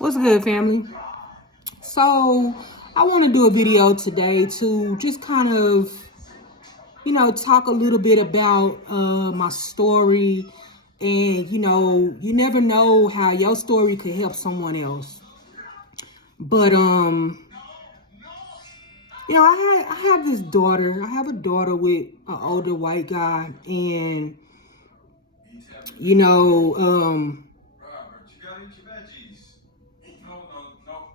What's good, family? So, I want to do a video today to just kind of, talk a little bit about my story. And, you never know how your story could help someone else. But, I have this daughter. I have a daughter with an older white guy. And, you know,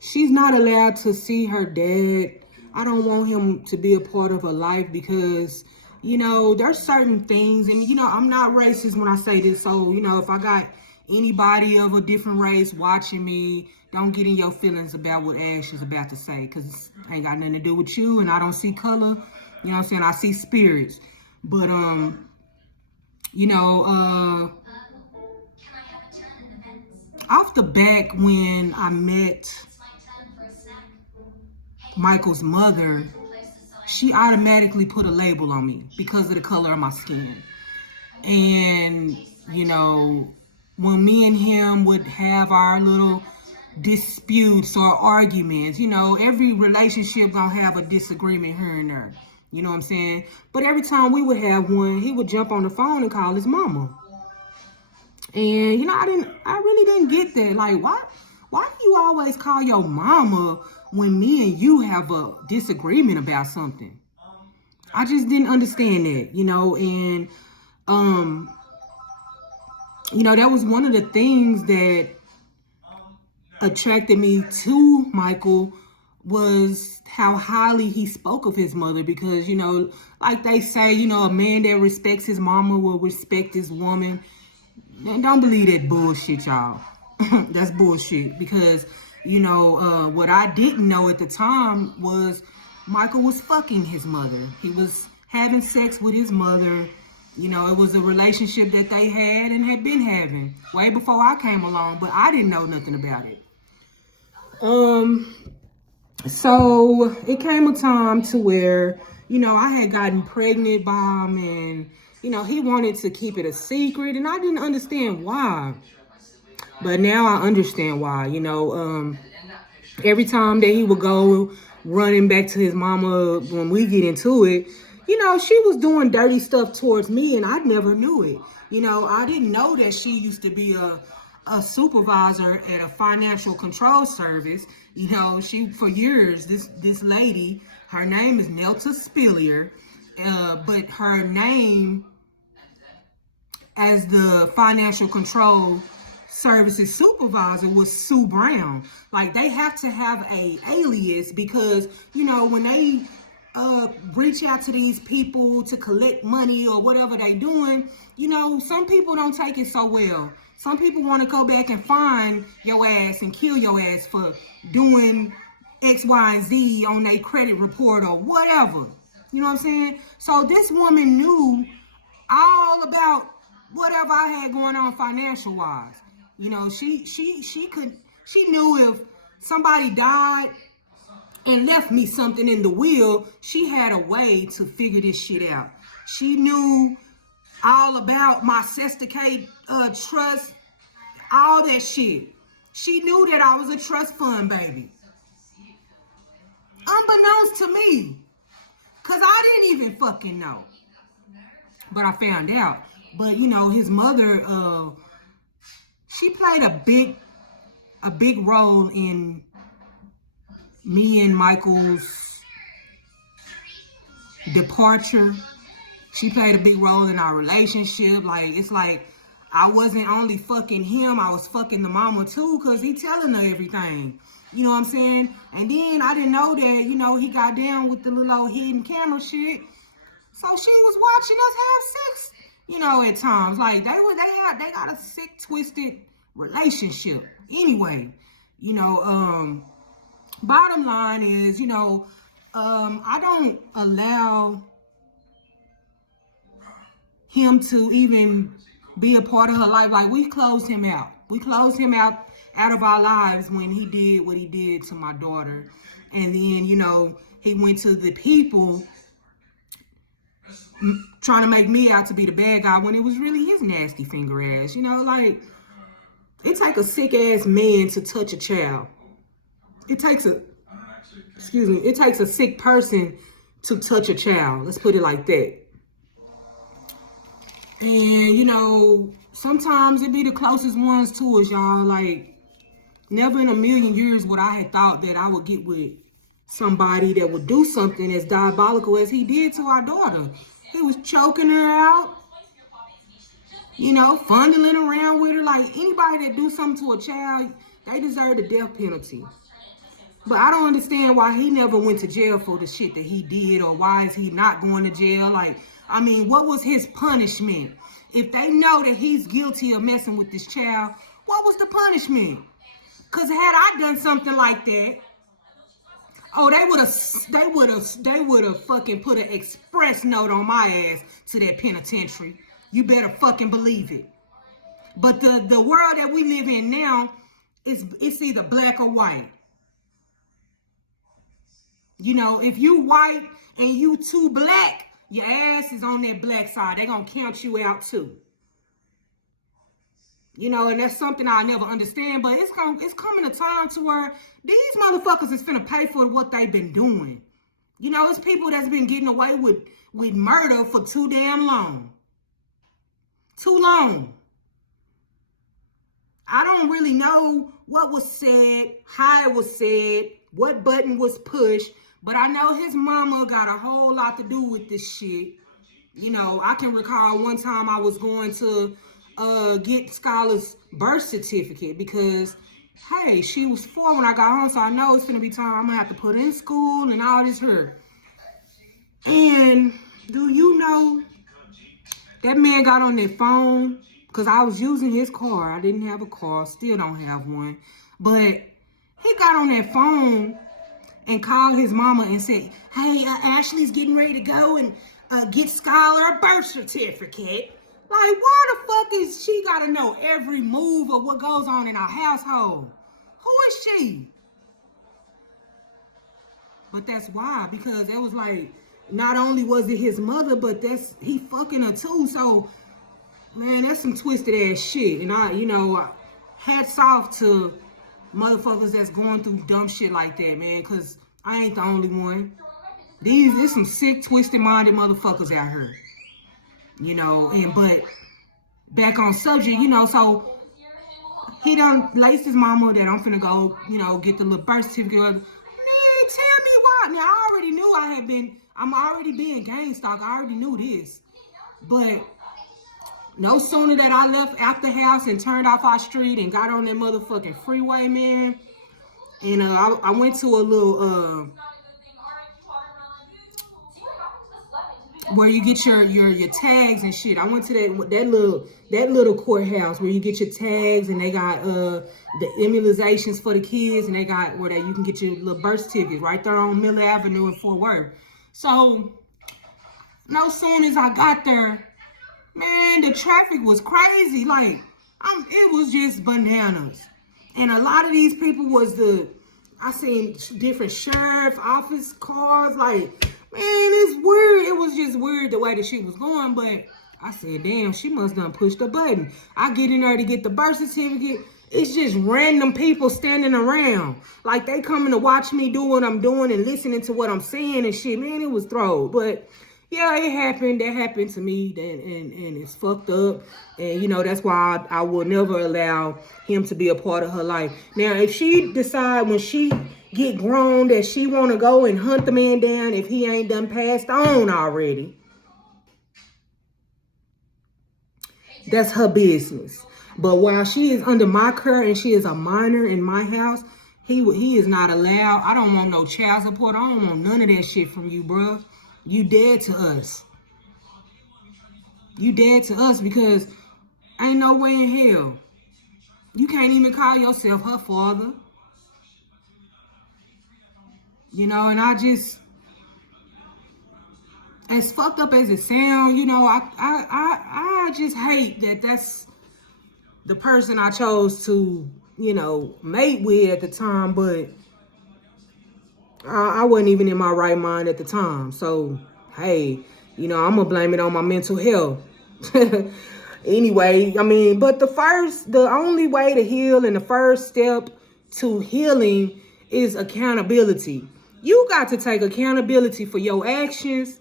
she's not allowed to see her dad. I don't want him to be a part of her life because, there's certain things, and, I'm not racist when I say this. So, if I got anybody of a different race watching me, don't get in your feelings about what Ash is about to say, because it ain't got nothing to do with you, and I don't see color. You know what I'm saying? I see spirits. But, off the back, when I met Michael's mother, she automatically put a label on me because of the color of my skin. And, when me and him would have our little disputes or arguments, every relationship gonna have a disagreement here and there. You know what I'm saying? But every time we would have one, he would jump on the phone and call his mama. And, I really didn't get that. Like, why do you always call your mama when me and you have a disagreement about something? I just didn't understand that, and, that was one of the things that attracted me to Michael, was how highly he spoke of his mother. Because, like they say, a man that respects his mama will respect his woman. And don't believe that bullshit, y'all. That's bullshit. Because, what I didn't know at the time was Michael was fucking his mother. He was having sex with his mother. It was a relationship that they had and had been having way before I came along, but I didn't know nothing about it. So it came a time to where, I had gotten pregnant by him, and, he wanted to keep it a secret, and I didn't understand why. But now I understand why. Every time that he would go running back to his mama when we get into it, she was doing dirty stuff towards me, and I never knew it. I didn't know that she used to be a supervisor at a financial control service. She, for years, this lady, her name is Nelta Spillier, but her name as the financial control services supervisor was Sue Brown. Like, they have to have a alias because, when they reach out to these people to collect money or whatever they doing, some people don't take it so well. Some people want to go back and find your ass and kill your ass for doing X, Y, and Z on their credit report or whatever. You know what I'm saying? So this woman knew all about whatever I had going on financial wise. She knew if somebody died and left me something in the will, she had a way to figure this shit out. She knew all about my Sesticate trust, all that shit. She knew that I was a trust fund baby. Unbeknownst to me. Because I didn't even fucking know. But I found out. But, his mother, she played a big role in me and Michael's departure. She played a big role in our relationship. Like, it's like I wasn't only fucking him, I was fucking the mama too, because he telling her everything. You know what I'm saying? And then I didn't know that, he got down with the little old hidden camera shit. So she was watching us have sex, at times. Like, they got a sick, twisted relationship. Anyway, bottom line is, I don't allow him to even be a part of her life. Like, we closed him out. We closed him out of our lives when he did what he did to my daughter. And then, he went to the people trying to make me out to be the bad guy when it was really his nasty finger ass. Like, It takes a sick ass man to touch a child. It takes a, excuse me, it takes a sick person to touch a child. Let's put it like that. And you know, sometimes it be the closest ones to us, y'all. Like, never in a million years would I have thought that I would get with somebody that would do something as diabolical as he did to our daughter. He was choking her out, you know, fondling around with her. Like, anybody that do something to a child, they deserve the death penalty. But I don't understand why he never went to jail for the shit that he did, or why is he not going to jail? Like, I mean, what was his punishment? If they know that he's guilty of messing with this child, what was the punishment? Because had I done something like that, oh, they would have fucking put an express note on my ass to that penitentiary. You better fucking believe it. But the world that we live in now, it's either black or white. You know, if you white and you too black, your ass is on that black side. They gonna count you out too. You know, and that's something I never understand. But it's coming a time to where these motherfuckers is finna pay for what they've been doing. You know, it's people that's been getting away with murder for too damn long. Too long. I don't really know what was said, how it was said, what button was pushed, but I know his mama got a whole lot to do with this shit. You know, I can recall one time I was going to get Skylar's birth certificate because, hey, she was 4 when I got home, so I know it's gonna be time I'm gonna have to put in school and all this her. And do you know that man got on that phone? Because I was using his car. I didn't have a car. Still don't have one. But he got on that phone and called his mama and said, hey, Ashley's getting ready to go and get Skylar a birth certificate. Like, why the fuck is she got to know every move of what goes on in our household? Who is she? But that's why. Because it was like, not only was it his mother, but he fucking her too. So, man, that's some twisted ass shit. And hats off to motherfuckers that's going through dumb shit like that, man. Because I ain't the only one. There's some sick, twisted minded motherfuckers out here. You know, but back on subject, so he done laced his mama that I'm finna go, get the little birth certificate. Man, tell me why. Now, I already knew I'm already being gang stalked. I already knew this. But no sooner that I left out the house and turned off our street and got on that motherfucking freeway, man, and I went to a little where you get your tags and shit. I went to that little courthouse where you get your tags, and they got the immunizations for the kids, and they got where you can get your little birth certificate right there on Miller Avenue in Fort Worth. So no soon as I got there, man, the traffic was crazy. Like, it was just bananas. And a lot of these people I seen different sheriff office cars. Like, man, it's weird. It was just weird the way that she was going. But I said, damn, she must done pushed the button. I get in there to get the birth certificate. It's just random people standing around. Like, they coming to watch me do what I'm doing and listening to what I'm saying and shit. Man, it was thrown. But yeah, it happened. That happened to me, and it's fucked up. And, that's why I will never allow him to be a part of her life. Now, if she decide when she get grown that she want to go and hunt the man down if he ain't done passed on already, that's her business. But while she is under my care and she is a minor in my house, he is not allowed. I don't want no child support. I don't want none of that shit from you, bro. You dead to us. You dead to us because ain't no way in hell. You can't even call yourself her father. And I just, as fucked up as it sounds, I just hate that that's the person I chose to, mate with at the time, but I wasn't even in my right mind at the time. So, hey, I'm going to blame it on my mental health. Anyway, I mean, but the only way to heal and the first step to healing is accountability. You got to take accountability for your actions,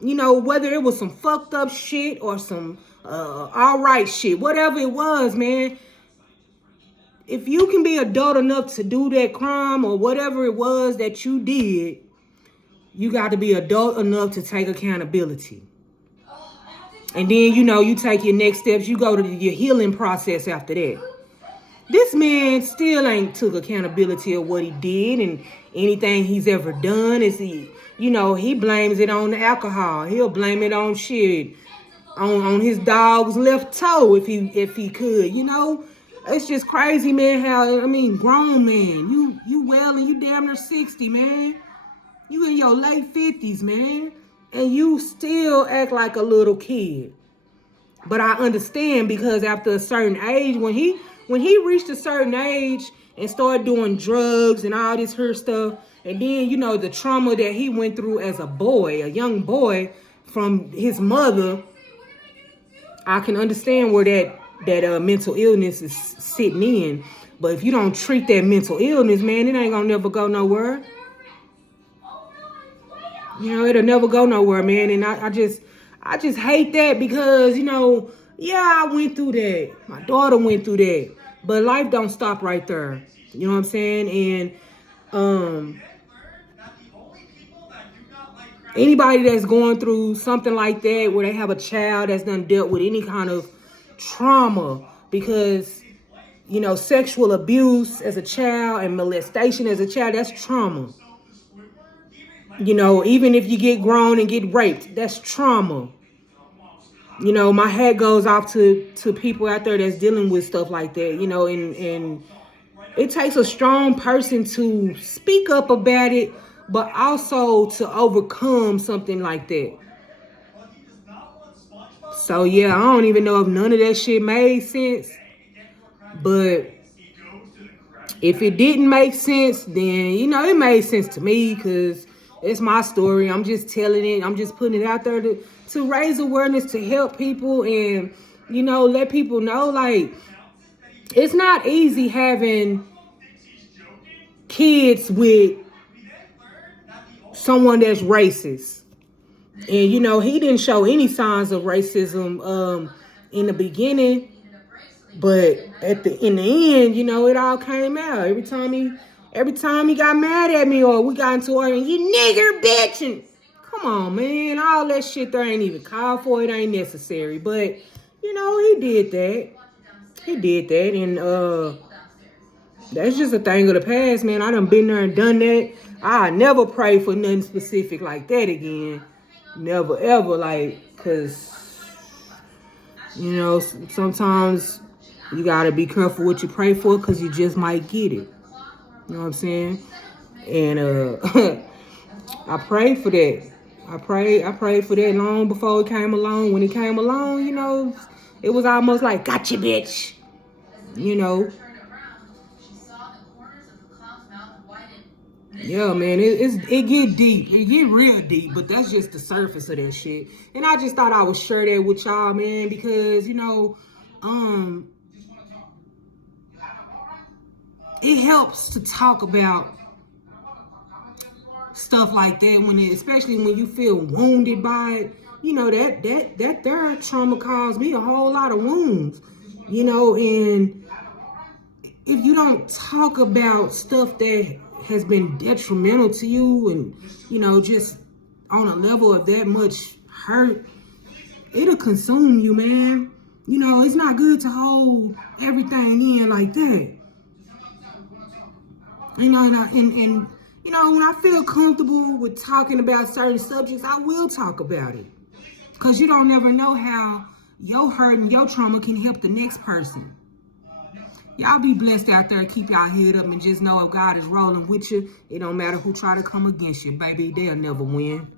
you know, whether it was some fucked up shit or some all right shit, whatever it was, man. If you can be adult enough to do that crime or whatever it was that you did, you got to be adult enough to take accountability. And then, you know, you take your next steps. You go to your healing process after that. This man still ain't took accountability of what he did and anything he's ever done. Is he, you know, he blames it on the alcohol. He'll blame it on shit, on his dog's left toe if he could. You know, it's just crazy, man. How, I mean, grown man, you well and you damn near 60, man. You in your late 50s, man, and you still act like a little kid. But I understand, because after a certain age, when he reached a certain age and started doing drugs and all this her stuff, and then, you know, the trauma that he went through as a boy, a young boy, from his mother, I can understand where that mental illness is sitting in. But if you don't treat that mental illness, man, it ain't gonna never go nowhere. You know, it'll never go nowhere, man. And I just hate that, because, you know, yeah, I went through that. My daughter went through that. But life don't stop right there. You know what I'm saying? And anybody that's going through something like that, where they have a child that's done dealt with any kind of trauma, because, you know, sexual abuse as a child and molestation as a child, that's trauma. You know, even if you get grown and get raped, that's trauma. You know, my hat goes off to people out there that's dealing with stuff like that, you know, and it takes a strong person to speak up about it, but also to overcome something like that. So, yeah, I don't even know if none of that shit made sense. But if it didn't make sense, then, you know, it made sense to me, because it's my story. I'm just telling it. I'm just putting it out there to raise awareness, to help people, and, you know, let people know, like, it's not easy having kids with someone that's racist. And, you know, he didn't show any signs of racism in the beginning, but in the end, you know, it all came out. Every time he got mad at me, or we got into it, and you nigger bitch, and come on, man, all that shit there ain't even called for. It ain't necessary. But, you know, he did that, and that's just a thing of the past, man. I done been there and done that. I never pray for nothing specific like that again. Never, ever, like, because, you know, sometimes you got to be careful what you pray for, because you just might get it. You know what I'm saying? And I prayed for that. I prayed for that long before it came along. When it came along, you know, it was almost like, gotcha, bitch. You know. Yeah, man, it get deep. It get real deep, but that's just the surface of that shit. And I just thought I would share that with y'all, man, because, you know, it helps to talk about stuff like that, especially when you feel wounded by it. You know, that their trauma caused me a whole lot of wounds. You know, and if you don't talk about stuff that has been detrimental to you, and, you know, just on a level of that much hurt, it'll consume you, man. You know, it's not good to hold everything in like that. You know, and you know, when I feel comfortable with talking about certain subjects, I will talk about it. Because you don't never know how your hurt and your trauma can help the next person. Y'all be blessed out there. Keep y'all head up, and just know if God is rolling with you, it don't matter who try to come against you, baby. They'll never win.